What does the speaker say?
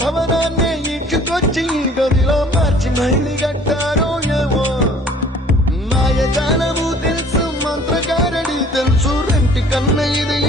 భవనాన్ని ఈడ్చుకొచ్చి గదిలో మార్చి మళ్ళీ కట్టారో ఏమో మాయజాలము తెలుసు మంత్రగారడి తెలుసు రెంటి కన్న ఇది